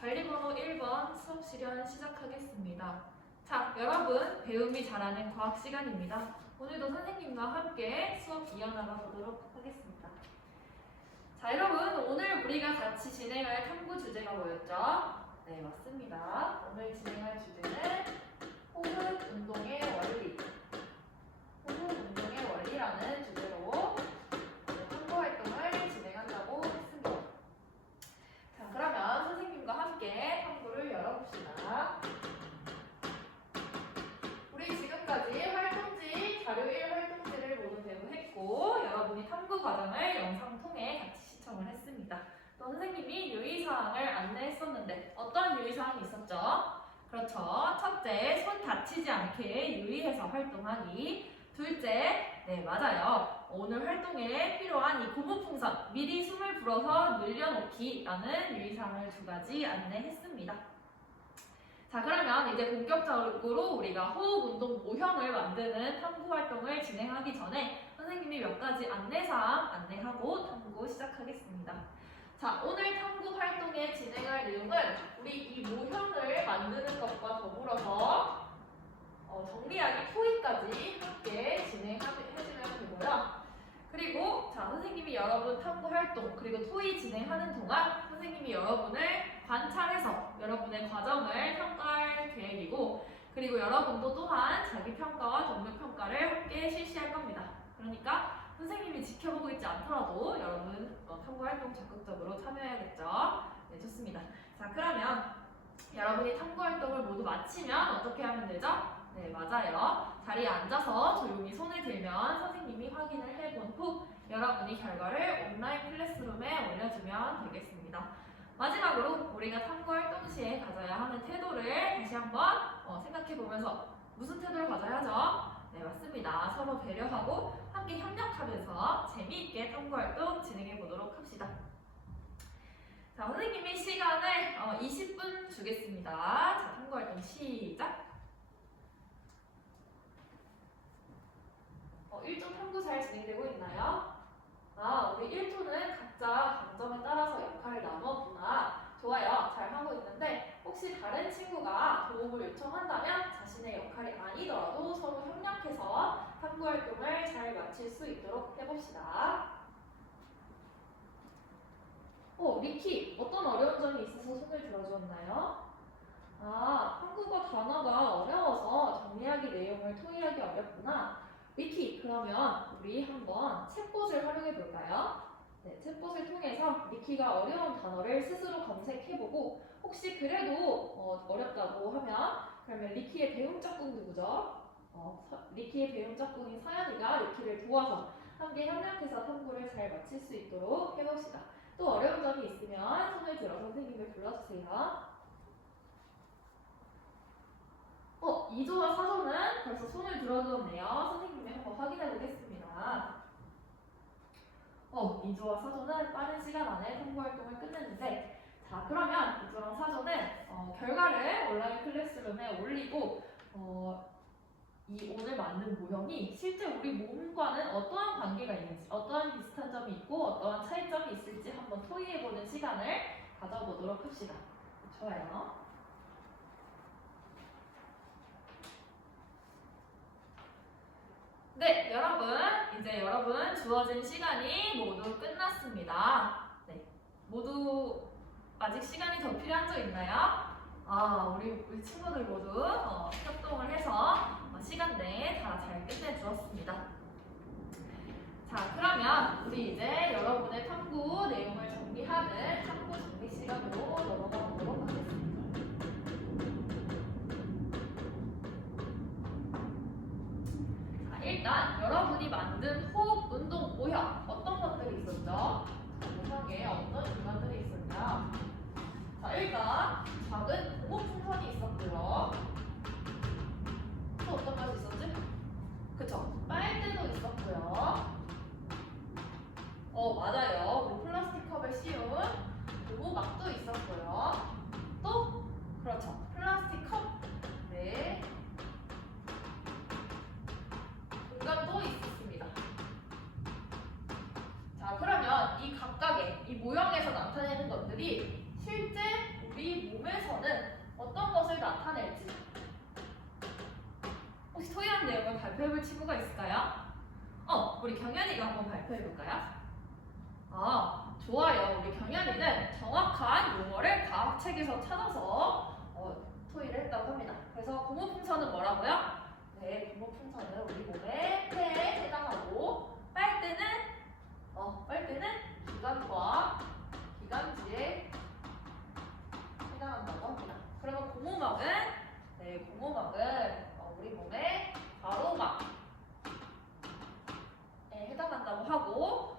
관리번호 1번 수업 실현 시작하겠습니다. 자, 여러분 배움이 잘하는 과학 시간입니다. 오늘도 선생님과 함께 수업 이어나가 보도록 하겠습니다. 자, 여러분 오늘 우리가 같이 진행할 탐구 주제가 뭐였죠? 네, 맞습니다. 오늘 진행할 주제는 호흡 운동의 원리. 호흡 운동의 원리라는 주제로 탐구 활동을 진행한다고 했습니다. 자, 그러면 선생님과 함께 탐구를 열어봅시다. 우리 지금까지 활동지, 자료 1 활동지를 모두 배부했고 여러분이 탐구 과정을 영상 통해 같이 시청을 했습니다. 또 선생님이 유의사항을 안내했었는데 어떤 유의사항이 있었죠? 그렇죠. 첫째, 손 다치지 않게 유의해서 활동하기. 둘째, 네 맞아요. 오늘 활동에 필요한 이 고무풍선 미리 숨을 불어서 늘려놓기라는 유의사항을 2가지 안내했습니다. 자, 그러면 이제 본격적으로 우리가 호흡 운동 모형을 만드는 탐구 활동을 진행하기 전에 선생님이 몇 가지 안내사항 안내하고 탐구 시작하겠습니다. 자, 오늘 탐구 활동에 진행할 내용은 우리 이 모형을 만드는 것과 더불어서 정리하기 토의까지 함께 진행해주면 되고요. 그리고 자, 선생님이 여러분 탐구 활동 그리고 토의 진행하는 동안 선생님이 여러분을 관찰해서 여러분의 과정을 평가할 계획이고, 그리고 여러분도 또한 자기 평가와 동료 평가를 함께 실시할 겁니다. 그러니까 선생님이 지켜보고 있지 않더라도 여러분 탐구 활동 적극적으로 참여해야겠죠. 네, 좋습니다. 자, 그러면 여러분이 탐구 활동을 모두 마치면 어떻게 하면 되죠? 네, 맞아요. 자리에 앉아서 조용히 손을 들면 선생님이 확인을 해본 후 여러분이 결과를 온라인 클래스룸에 올려주면 되겠습니다. 마지막으로 우리가 탐구 활동 시에 가져야 하는 태도를 다시 한번 생각해보면서 무슨 태도를 가져야 하죠? 네, 맞습니다. 서로 배려하고 함께 협력하면서 재미있게 탐구 활동 진행해보도록 합시다. 자, 선생님이 시간을 20분 주겠습니다. 자, 탐구 활동 시작! 1조 탐구 잘 진행되고 있나요? 아, 우리 1조는 각자 강점에 따라서 역할을 나눴구나. 좋아요. 잘 하고 있는데 혹시 다른 친구가 도움을 요청한다면 자신의 역할이 아니더라도 서로 협력해서 탐구 활동을 잘 마칠 수 있도록 해봅시다. 리키, 어떤 어려운 점이 있어서 손을 들어주었나요? 아, 한국어 단어가 어려워서 정리하기 내용을 토의하기 어렵구나. 리키, 그러면 우리 한번 챗봇을 활용해 볼까요? 네, 챗봇을 통해서 리키가 어려운 단어를 스스로 검색해보고 혹시 그래도 어렵다고 하면 그러면 리키의 배움 짝꿍 누구죠? 리키의 배움 짝꿍인 서연이가 리키를 도와서 함께 협력해서 탐구를 잘 마칠 수 있도록 해봅시다. 또 어려운 점이 있으면 손을 들어 선생님을 불러주세요. 이조와 사조는 벌써 손을 들어주었네요. 선생님이 한번 확인해 보겠습니다. 이조와 사조는 빠른 시간 안에 탐구 활동을 끝냈는데, 자, 그러면 이조랑 사조는 결과를 온라인 클래스룸에 올리고 이 오늘 만든 모형이 실제 우리 몸과는 어떠한 관계가 있는지, 어떠한 비슷한 점이 있고 어떠한 차이점이 있을지 한번 토의해보는 시간을 가져보도록 합시다. 좋아요. 네, 여러분 이제 여러분 주어진 시간이 모두 끝났습니다. 네, 모두 아직 시간이 더 필요한 적 있나요? 우리 친구들 모두 협동을 해서 시간 내에 다 잘 끝내주었습니다. 자, 그러면 우리 이제 여러분의 탐구 내용을 정리하는 탐구 정리 시간으로 넘어가 보도록 하겠습니다. 일단 여러분이 만든 호흡 운동 모형 어떤 것들이 있었죠? 모형에 어떤 기관들이 있었냐? 자, 일단 작은 고무풍선이 있었고요. 또 어떤 것이 있었지? 그쵸? 빨대도 있었고요. 맞아요. 우리 플라스틱 컵에 씌운 고무막도 있었고요. 또 그렇죠. 플라스틱 컵. 네. 공간도 있었습니다. 자, 그러면 이 각각의 이 모형에서 나타내는 것들이 실제 우리 발표해볼 친구가 있을까요? 우리 경연이가 한번 발표해볼까요? 좋아요. 우리 경연이는 정확한 용어를 과학책에서 찾아서 토의를 했다고 합니다. 그래서 고무풍선은 뭐라고요? 네, 고무풍선은 우리 몸의 폐에 해당하고 빨대는 기관과 기관지에 해당한다고 합니다. 그러면 고무막은 우리 몸의 가로막에 해당한다고 하고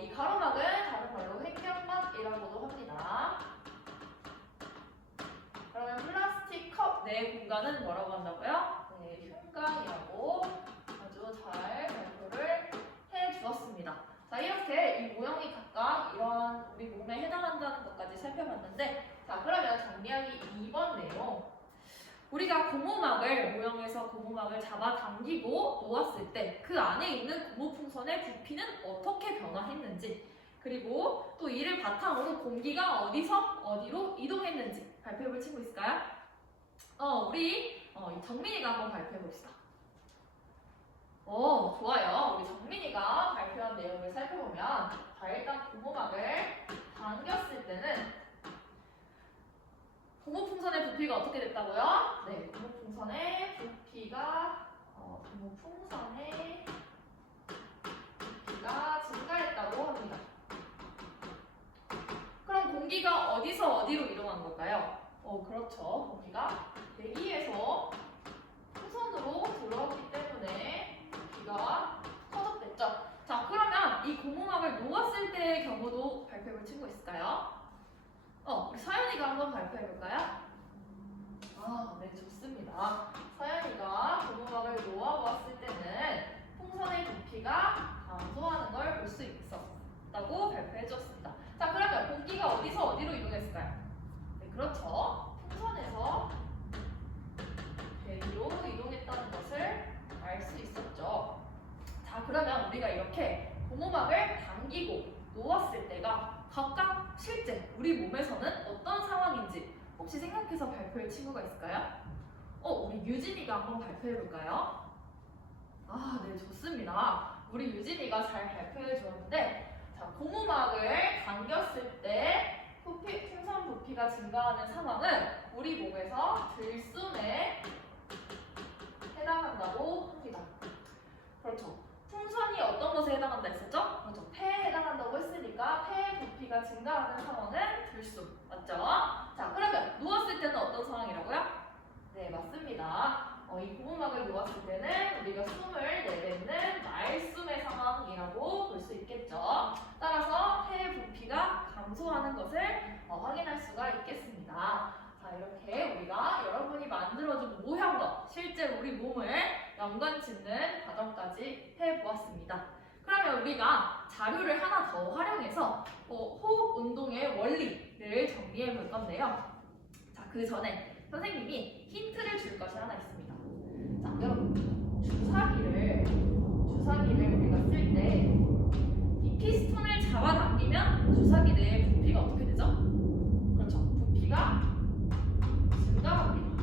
이 가로막은 다른 말로 횡격막이라고도 합니다. 그러면 플라스틱 컵 내 공간은 뭐라고 한다고요? 네, 흉곽이라고 아주 잘 발표를 해주었습니다. 자, 이렇게 이 모형이 각각 이런 우리 몸에 해당한다는 것까지 살펴봤는데, 자, 그러면 정리하기 2번 내용. 우리가 고무막을 모형에서 고무막을 잡아당기고 놓았을 때 그 안에 있는 고무풍선의 부피는 어떻게 변화했는지, 그리고 또 이를 바탕으로 공기가 어디서 어디로 이동했는지 발표해볼 친구 있을까요? 우리 정민이가 한번 발표해봅시다. 좋아요. 우리 정민이가 발표한 내용을 살펴보면, 자, 일단 고무막을 당겼을 때는 고무풍선의 부피가 어떻게 됐다고요? 네, 고무풍선의 부피가 증가했다고 합니다. 그럼 공기가 어디서 어디로 이동한 걸까요? 그렇죠. 공기가 대기에서 풍선으로 들어왔기 때문에 부피가 커졌겠죠. 자, 그러면 이 고무막을 놓았을 때의 경우도 발표해볼 친구 있을까요? 우리 서연이가 한번 발표해볼까요? 네, 좋습니다. 서연이가 고무막을 놓아보았을 때는 풍선의 부피가 감소하는 걸 볼 수 있었다고 발표해주었습니다. 자, 그러면 공기가 어디서 어디로 이동했을까요? 네, 그렇죠. 풍선에서 대기로 이동했다는 것을 알 수 있었죠. 자, 그러면 우리가 이렇게 고무막을 당기고 놓았을 때가 각각 실제 우리 몸에서는 어떤 상황인지 혹시 생각해서 발표할 친구가 있을까요? 우리 유진이가 한번 발표해볼까요? 네, 좋습니다. 우리 유진이가 잘 발표해 주었는데, 자, 고무막을 당겼을 때 풍선 부피가 증가하는 상황은 우리 몸에서 들숨에 해당한다고 합니다. 그렇죠. 풍선이 어떤 것에 해당한다 했었죠? 그렇죠. 폐에 해당한다고 했으니까 폐의 부피가 증가하는 상황은 들숨. 맞죠? 자, 그러면 누웠을 때는 어떤 상황이라고요? 네, 맞습니다. 이 고무막을 놓았을 때는 우리가 숨을 내뱉는 말숨의 상황이라고 볼 수 있겠죠. 따라서 폐의 부피가 감소하는 것을 확인할 수가 있겠습니다. 자, 이렇게 우리가 여러분이 만들어준 모형과 실제 우리 몸을 연관 짓는 과정까지 해보았습니다. 그러면 우리가 자료를 하나 더 활용해서 호흡 운동의 원리를 정리해 볼 건데요. 자, 그 전에 선생님이 힌트를 줄 것이 하나 있습니다. 자, 여러분, 주사기를 우리가 쓸 때 이 피스톤을 잡아당기면 주사기 내의 부피가 어떻게 되죠? 그렇죠. 부피가 증가합니다.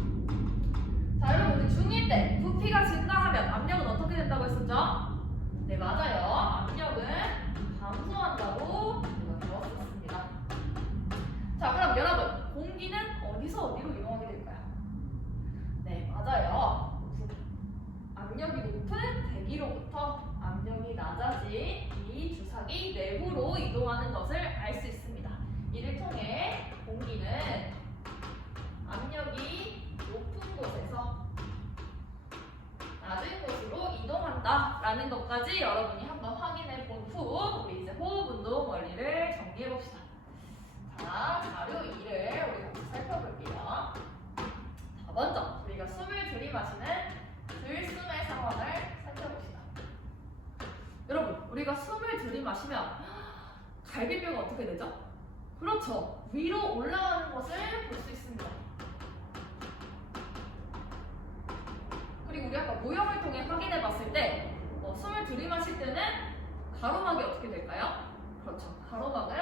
자, 여러분, 우리 중1 때 부피가 증가하면 압력은 어떻게 된다고 했었죠? 네, 맞아요. 압력은 감소한다고 우리가 배웠었습니다. 자, 그럼 여러분, 공기는 어디서 어디로 이동하게 될까요? 네, 맞아요. 압력이 높은 대기로부터 압력이 낮아진 이 주사기 내부로 이동하는 것을 알 수 있습니다. 이를 통해 공기는 압력이 높은 곳에서 낮은 곳으로 이동한다라는 것까지 여러분이 한번 확인해 본 후 우리 이제 호흡 운동 원리를 정리해 봅시다. 자, 자료 2를 우리 같이 살펴볼게요. 자, 먼저 우리가 숨을 들이마시는 들숨의 상황을 살펴봅시다. 여러분, 우리가 숨을 들이마시면 갈비뼈가 어떻게 되죠? 그렇죠. 위로 올라가는 것을 볼 수 있습니다. 그리고 우리 아까 모형을 통해 확인해 봤을 때 숨을 들이마실 때는 가로막이 어떻게 될까요? 그렇죠. 가로막은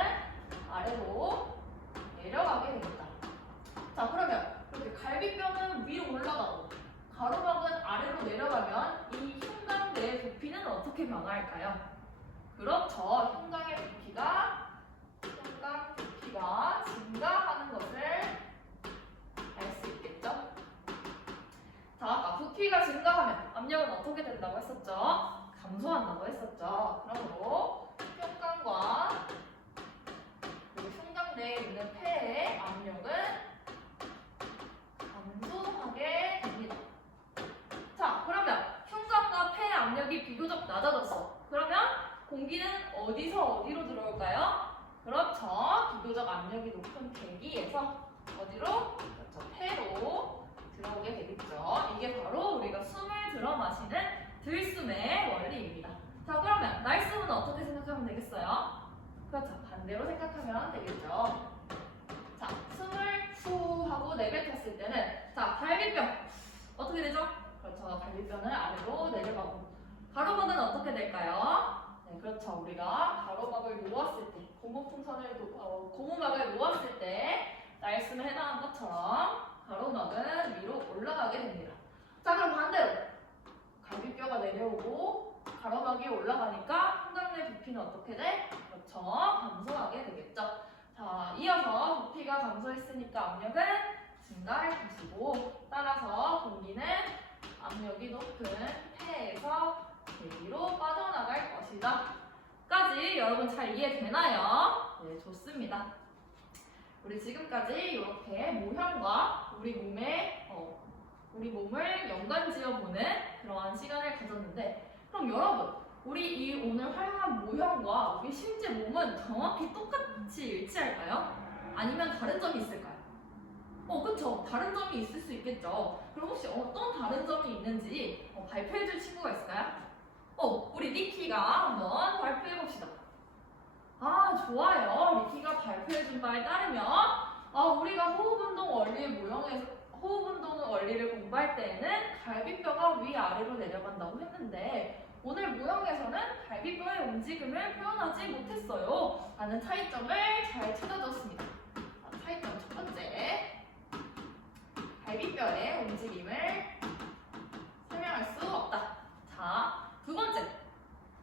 아래로 내려가게 됩니다. 자, 그러면 이렇게 갈비뼈는 위로 올라가고 가로막은 아래로 내려가면 이 변화할까요? 그렇죠. 흉곽 부피가 증가하는 것을 알 수 있겠죠? 자, 아까 부피가 증가하면 압력은 어떻게 된다고 했었죠? 감소한다고 했었죠. 그러므로 흉곽과 그리고 흉곽 내에 있는 폐의 압력은 감소하게 됩니다. 자, 그러면 흉곽과 폐의 압력이 비교적 낮아졌어. 그러면 공기는 어디서 어디로 들어올까요? 그렇죠. 비교적 압력이 높은 대기에서 어디로? 그렇죠. 폐로 들어오게 되겠죠. 이게 바로 우리가 숨을 들어 마시는 들숨의 원리입니다. 자, 그러면 날숨은 어떻게 생각하면 되겠어요? 그렇죠. 반대로 생각하면 되겠죠. 자, 숨을 후 하고 내뱉었을 때는 자, 갈비뼈 어떻게 되죠? 그렇죠. 갈비뼈는 아래로 내려가고 가로막은 어떻게 될까요? 네, 그렇죠. 우리가 가로막을 놓았을 때 고무막을 놓았을 때 날숨에 해당한 것처럼 가로막은 위로 올라가게 됩니다. 자, 그럼 반대로 갈비뼈가 내려오고 가로막이 올라가니까 흉곽 내 부피는 어떻게 돼? 그렇죠. 감소하게 되겠죠. 자, 이어서 부피가 감소했으니까 압력은 증가할 것이고 따라서 공기는 압력이 높은 폐에서 대기로 빠져나갈 것이다. 까지 여러분 잘 이해되나요? 네, 좋습니다. 우리 지금까지 이렇게 모형과 우리 몸을 연관지어보는 그러한 시간을 가졌는데 그럼 여러분 우리 이 오늘 활용한 모형과 우리 실제 몸은 정확히 똑같이 일치할까요? 아니면 다른 점이 있을까요? 그쵸. 다른 점이 있을 수 있겠죠. 그럼 혹시 어떤 다른 점이 있는지 발표해줄 친구가 있을까요? 우리 리키가 한번 발표해봅시다. 아, 좋아요. 리키가 발표해준 바에 따르면 우리가 호흡운동 원리를 공부할 때에는 갈비뼈가 위아래로 내려간다고 했는데 오늘 모형에서는 갈비뼈의 움직임을 표현하지 못했어요. 라는 차이점을 잘 찾아줬습니다. 차이점 첫 번째. 갈비뼈의 움직임을 설명할 수 없다. 자, 두 번째.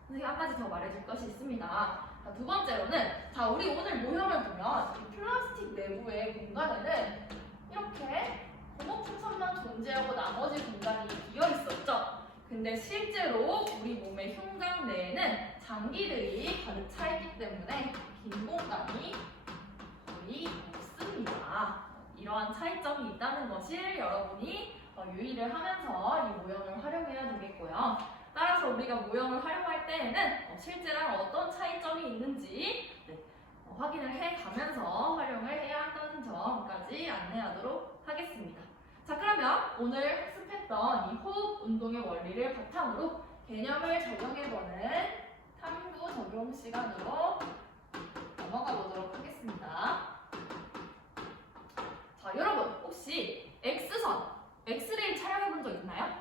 선생님 한 가지 더 말해줄 것이 있습니다. 자, 두 번째로는 우리 오늘 모형을 보면 이 플라스틱 내부의 공간에는 이렇게 고무풍선만 존재하고 나머지 공간이 비어 있었죠. 근데 실제로 우리 몸의 흉곽 내에는 장기들이 가득 차 있기 때문에 빈 공간이 거의 없습니다. 이러한 차이점이 있다는 것을 여러분이 유의를 하면서 이 모형을 활용해야 되겠고요. 따라서 우리가 모형을 활용할 때에는 실제랑 어떤 차이점이 있는지 확인을 해가면서 활용을 해야 한다는 점까지 안내하도록 하겠습니다. 자, 그러면 오늘 학습했던 이 호흡 운동의 원리를 바탕으로 개념을 적용해보는 탐구 적용 시간으로 넘어가 보도록 하겠습니다. 자, 여러분 혹시 X선, 엑스레이 촬영해본 적 있나요?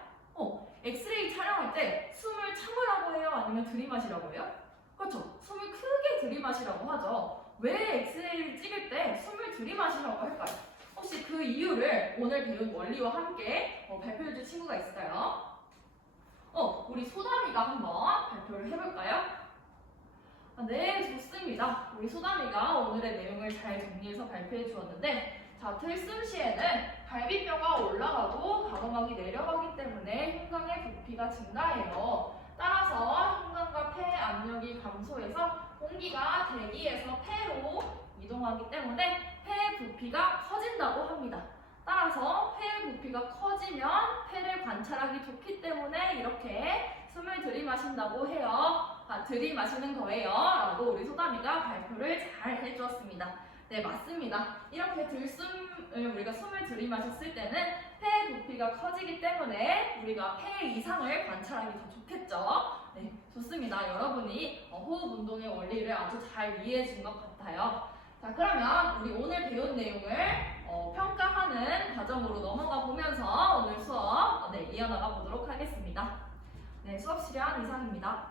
엑스레이 촬영할 때 숨을 참으라고 해요? 아니면 들이마시라고 해요? 그렇죠. 숨을 크게 들이마시라고 하죠. 왜 엑스레이를 찍을 때 숨을 들이마시라고 할까요? 혹시 그 이유를 오늘 배운 원리와 함께 발표해줄 친구가 있을까요? 우리 소담이가 한번 발표를 해볼까요? 네, 좋습니다. 우리 소담이가 오늘의 내용을 잘 정리해서 발표해 주었는데 자, 들숨 시에는 갈비뼈가 올라가고 가로막이 내려가기 때문에 흉곽의 부피가 증가해요. 따라서 흉곽과 폐 압력이 감소해서 공기가 대기에서 폐로 이동하기 때문에 폐의 부피가 커진다고 합니다. 따라서 폐의 부피가 커지면 폐를 관찰하기 좋기 때문에 이렇게 숨을 들이마신다고 해요. 들이마시는 거예요. 라고 우리 소담이가 발표를 잘 해주었습니다. 네, 맞습니다. 이렇게 우리가 숨을 들이마셨을 때는 폐의 부피가 커지기 때문에 우리가 폐 이상을 관찰하기 더 좋겠죠. 네, 좋습니다. 여러분이 호흡 운동의 원리를 아주 잘 이해해 준 것 같아요. 자, 그러면 우리 오늘 배운 내용을 평가하는 과정으로 넘어가 보면서 오늘 수업 이어나가 보도록 하겠습니다. 네, 수업 시간 이상입니다.